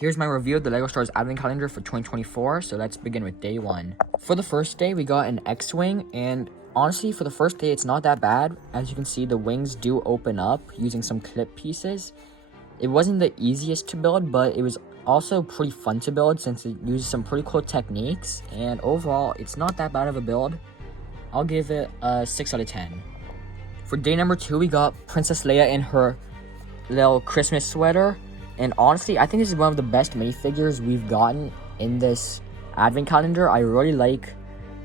Here's my review of the LEGO Stars Advent Calendar for 2024, so let's begin with day 1. For the first day, we got an X-Wing, and honestly, for the first day, it's not that bad. As you can see, the wings do open up using some clip pieces. It wasn't the easiest to build, but it was also pretty fun to build since it uses some pretty cool techniques, and overall, it's not that bad of a build. I'll give it a 6 out of 10. For day number 2, we got Princess Leia in her little Christmas sweater. And honestly, I think this is one of the best minifigures we've gotten in this advent calendar. I really like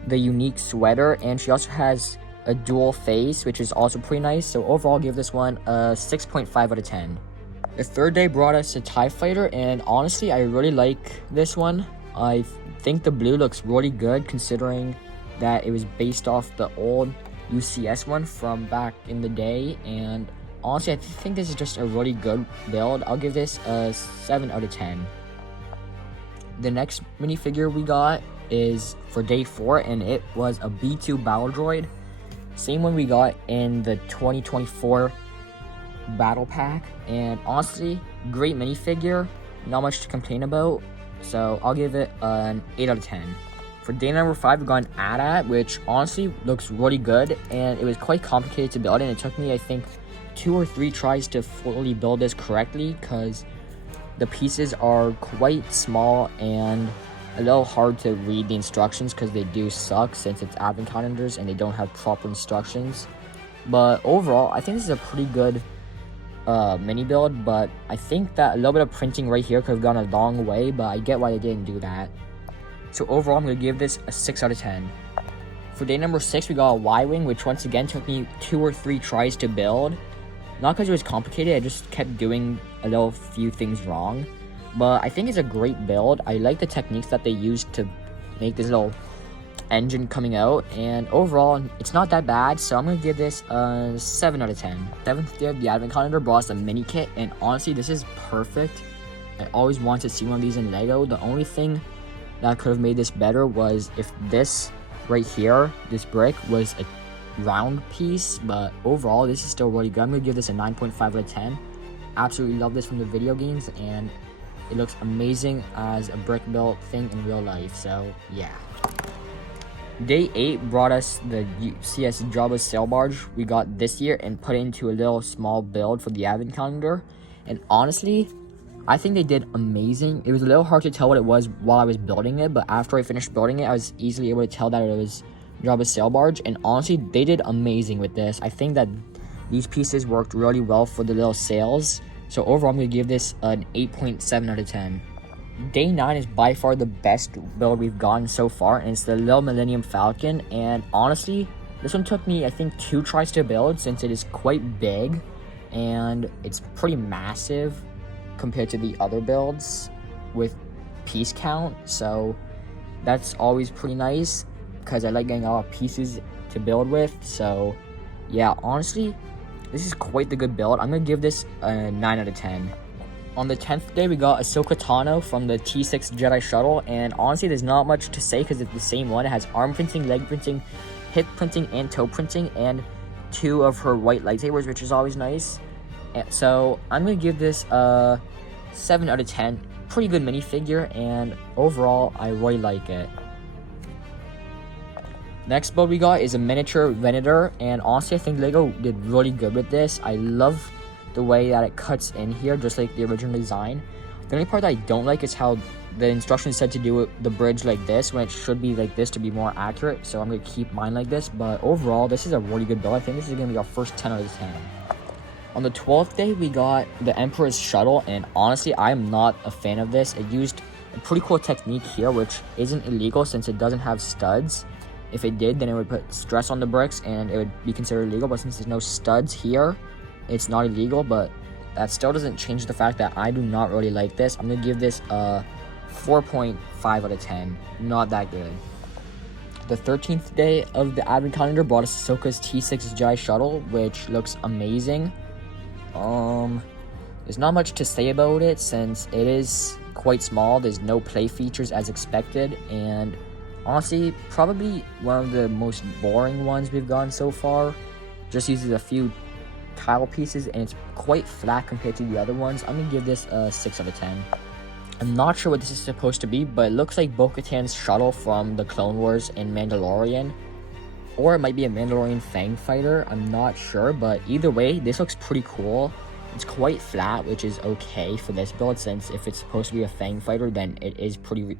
the unique sweater, and she also has a dual face, which is also pretty nice. So overall, I'll give this one a 6.5 out of 10. The third day brought us a TIE Fighter, and honestly, I really like this one. I think the blue looks really good considering that it was based off the old UCS one from back in the day, and honestly, I think this is just a really good build. I'll give this a 7 out of 10. The next minifigure we got is for day 4, and it was a B2 Battle Droid. Same one we got in the 2024 Battle Pack. And honestly, great minifigure. Not much to complain about. So I'll give it an 8 out of 10. For day number 5, we got an AT-AT, which honestly looks really good. And it was quite complicated to build, and it took me, I think, 2 or 3 tries to fully build this correctly because the pieces are quite small and a little hard to read the instructions because they do suck since it's advent calendars and they don't have proper instructions. But overall, I think this is a pretty good mini build, but I think that a little bit of printing right here could have gone a long way, but I get why they didn't do that. So overall, I'm going to give this a 6 out of 10. For day number 6, we got a Y-Wing, which once again took me 2 or 3 tries to build. Not because it was complicated, I just kept doing a few things wrong. But I think it's a great build. I like the techniques that they used to make this little engine coming out. And overall, it's not that bad, so I'm going to give this a 7 out of 10. 7th day of the Advent Calendar brought us a mini kit, and honestly, this is perfect. I always wanted to see one of these in LEGO. The only thing that could have made this better was if this right here, this brick, was a round piece, but overall this is still really good. I'm gonna give this a 9.5 out of 10. Absolutely love this from the video games, and it looks amazing as a brick built thing in real life, so yeah. Day 8 brought us the UCS Jabba sail barge we got this year and put it into a little small build for the advent calendar, and honestly, I think they did amazing. It was a little hard to tell what it was while I was building it, but after I finished building it, I was easily able to tell that it was Jabba's sail barge, and honestly, they did amazing with this. I think that these pieces worked really well for the little sails, so overall, I'm going to give this an 8.7 out of 10. Day 9 is by far the best build we've gotten so far, and it's the little Millennium Falcon, and honestly, this one took me, I think, 2 tries to build since it is quite big, and it's pretty massive compared to the other builds with piece count, so that's always pretty nice because I like getting a lot of pieces to build with. So yeah, honestly, this is quite the good build. I'm gonna give this a 9 out of 10. On the 10th day, we got Ahsoka Tano from the T6 Jedi Shuttle, and honestly, there's not much to say because it's the same one. It has arm printing, leg printing, hip printing, and toe printing, and 2 of her white lightsabers, which is always nice. And so I'm gonna give this a 7 out of 10. Pretty good minifigure, and overall, I really like it. Next build we got is a miniature Venator, and honestly, I think LEGO did really good with this. I love the way that it cuts in here, just like the original design. The only part that I don't like is how the instructions said to do the bridge like this when it should be like this to be more accurate, so I'm going to keep mine like this. But overall, this is a really good build. I think this is going to be our first 10 out of 10. On the 12th day, we got the Emperor's Shuttle, and honestly, I'm not a fan of this. It used a pretty cool technique here, which isn't illegal since it doesn't have studs. If it did, then it would put stress on the bricks and it would be considered illegal, but since there's no studs here, it's not illegal, but that still doesn't change the fact that I do not really like this. I'm going to give this a 4.5 out of 10. Not that good. The 13th day of the Advent Calendar brought us Ahsoka's T6 Jedi Shuttle, which looks amazing. There's not much to say about it since it is quite small. There's no play features as expected, and honestly, probably one of the most boring ones we've gotten so far. Just uses a few tile pieces, and it's quite flat compared to the other ones. I'm gonna give this a 6 out of 10. I'm not sure what this is supposed to be, but it looks like Bo-Katan's shuttle from the Clone Wars in Mandalorian. Or it might be a Mandalorian Fang fighter, I'm not sure, but either way, this looks pretty cool. It's quite flat, which is okay for this build, since if it's supposed to be a Fang fighter, then it is pretty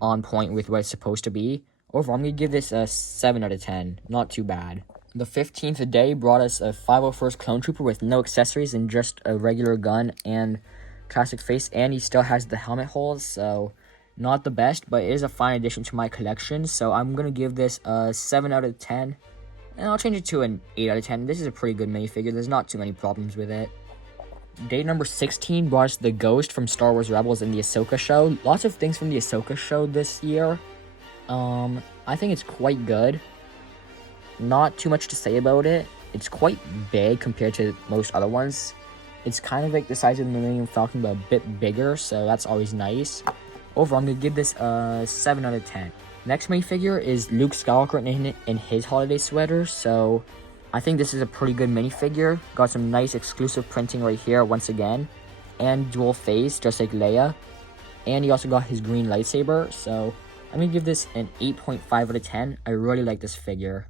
on point with what it's supposed to be. Overall, I'm going to give this a 7 out of 10. Not too bad. The 15th day brought us a 501st Clone Trooper with no accessories and just a regular gun and classic face, and he still has the helmet holes, so not the best, but it is a fine addition to my collection. So I'm going to give this a 7 out of 10, and I'll change it to an 8 out of 10. This is a pretty good minifigure. There's not too many problems with it. Day number 16 brought us the Ghost from Star Wars Rebels in the Ahsoka show. Lots of things from the Ahsoka show this year. I think it's quite good. Not too much to say about it. It's quite big compared to most other ones. It's kind of like the size of the Millennium Falcon, but a bit bigger, so that's always nice. Overall, I'm going to give this a 7 out of 10. Next minifigure is Luke Skywalker in his holiday sweater, so I think this is a pretty good minifigure. Got some nice exclusive printing right here once again, and dual face, just like Leia. And he also got his green lightsaber, so I'm going to give this an 8.5 out of 10. I really like this figure.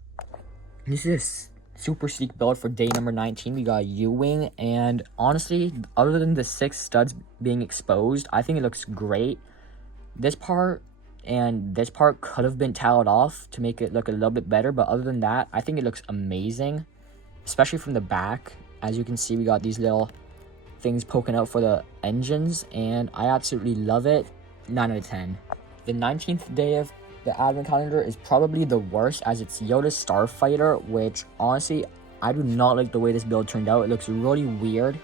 This is a super sleek build for day number 19. We got U-Wing, and honestly, other than the 6 studs being exposed, I think it looks great. This part and this part could have been toweled off to make it look a little bit better, but other than that, I think it looks amazing, especially from the back. As you can see, we got these little things poking out for the engines, and I absolutely love it. 9 out of 10. The 19th day of the advent calendar is probably the worst, as it's Yoda Starfighter, which honestly, I do not like the way this build turned out. It looks really weird,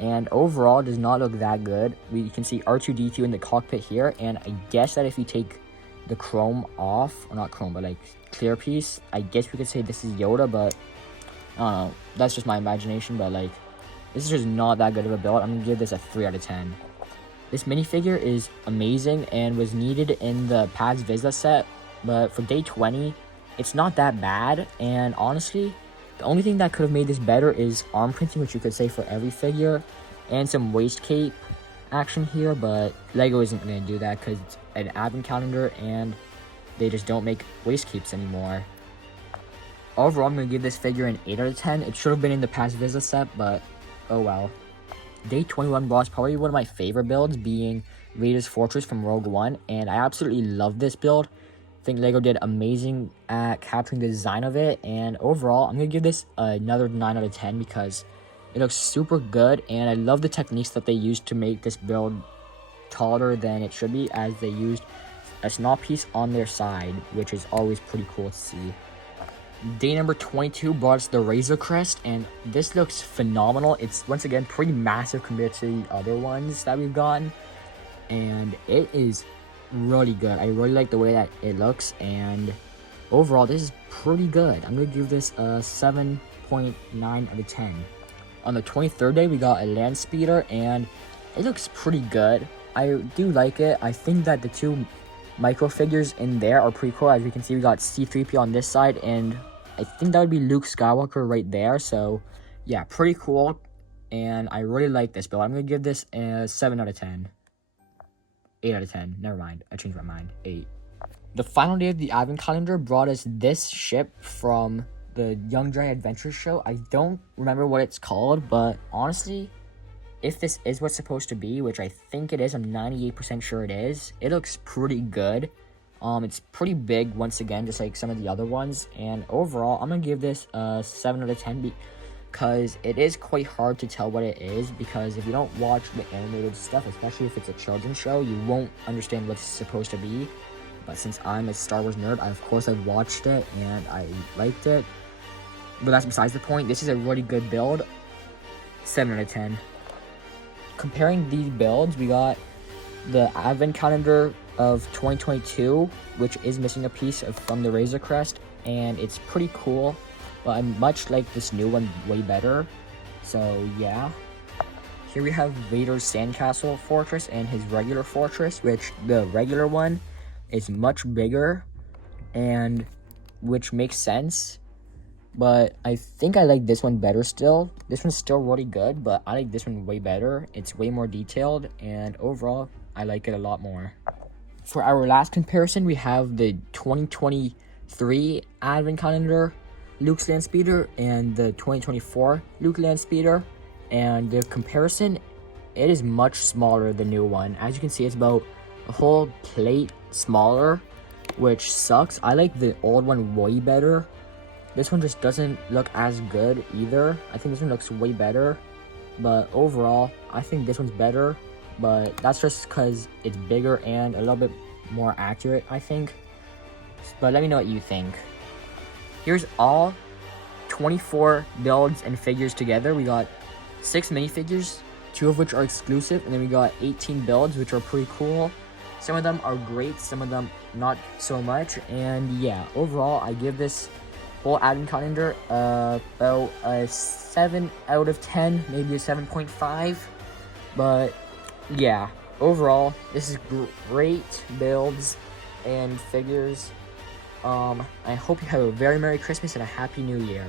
and overall does not look that good. We can see R2-D2 in the cockpit here, and I guess that if you take the chrome off, or not chrome, but like clear piece, I guess we could say this is Yoda, but I don't know. That's just my imagination, but like, this is just not that good of a build. I'm gonna give this a 3 out of 10. This minifigure is amazing and was needed in the Paz Vizsla set, but for day 20, it's not that bad, and honestly, the only thing that could have made this better is arm printing, which you could say for every figure, and some waist cape action here, but LEGO isn't going to do that because it's an advent calendar and they just don't make waist capes anymore. Overall, I'm going to give this figure an 8 out of 10. It should have been in the Paz Vizsla set, but oh well. Day 21 brought probably one of my favorite builds, being Rita's Fortress from Rogue One, and I absolutely love this build. I think LEGO did amazing at capturing the design of it, and overall, I'm going to give this another 9 out of 10 because it looks super good, and I love the techniques that they used to make this build taller than it should be, as they used a small piece on their side, which is always pretty cool to see. Day number 22 brought us the Razor Crest, and this looks phenomenal. It's once again pretty massive compared to the other ones that we've gotten, and it is really good. I really like the way that it looks, and overall this is pretty good. I'm gonna give this a 7.9 out of 10. On the 23rd day, we got a land speeder, and it looks pretty good. I do like it. I think that the two micro figures in there are pretty cool. As we can see, we got C-3PO on this side, and I think that would be Luke Skywalker right there. So yeah, pretty cool, and I really like this build. I'm gonna give this a 7 out of 10. 8 out of 10. Never mind, I changed my mind. 8. The final day of the advent calendar brought us this ship from the Young Jedi Adventure show. I don't remember what it's called, but honestly, if this is what's supposed to be, which I think it is, I'm 98% sure it is, it looks pretty good. It's pretty big once again, just like some of the other ones, and overall, I'm gonna give this a 7 out of 10 because it is quite hard to tell what it is, because if you don't watch the animated stuff, especially if it's a children's show, you won't understand what it's supposed to be. But since I'm a Star Wars nerd, of course I've watched it and I liked it. But that's besides the point. This is a really good build. 7 out of 10. Comparing these builds, we got the advent calendar of 2022, which is missing a piece from the Razor Crest, and it's pretty cool, but I much like this new one way better. So yeah, here we have Vader's Sandcastle Fortress and his regular fortress, which the regular one is much bigger, and which makes sense, but I think I like this one better still. This one's still really good, but I like this one way better. It's way more detailed, and overall, I like it a lot more. For our last comparison, we have the 2023 Advent Calendar Luke's Land Speeder and the 2024 Luke Land Speeder. And the comparison, it is much smaller than the new one. As you can see, it's about a whole plate smaller, which sucks. I like the old one way better. This one just doesn't look as good either. I think this one looks way better. But overall, I think this one's better. But that's just because it's bigger and a little bit more accurate, I think. But let me know what you think. Here's all 24 builds and figures together. We got 6 minifigures, 2 of which are exclusive, and then we got 18 builds, which are pretty cool. Some of them are great, some of them not so much. And yeah, overall, I give this whole Advent Calendar about a 7 out of 10, maybe a 7.5. But yeah, overall, this is great builds and figures. I hope you have a very Merry Christmas and a Happy New Year.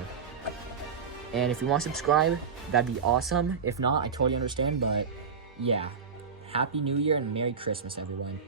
And if you want to subscribe, that'd be awesome. If not, I totally understand, but yeah. Happy New Year and Merry Christmas, everyone.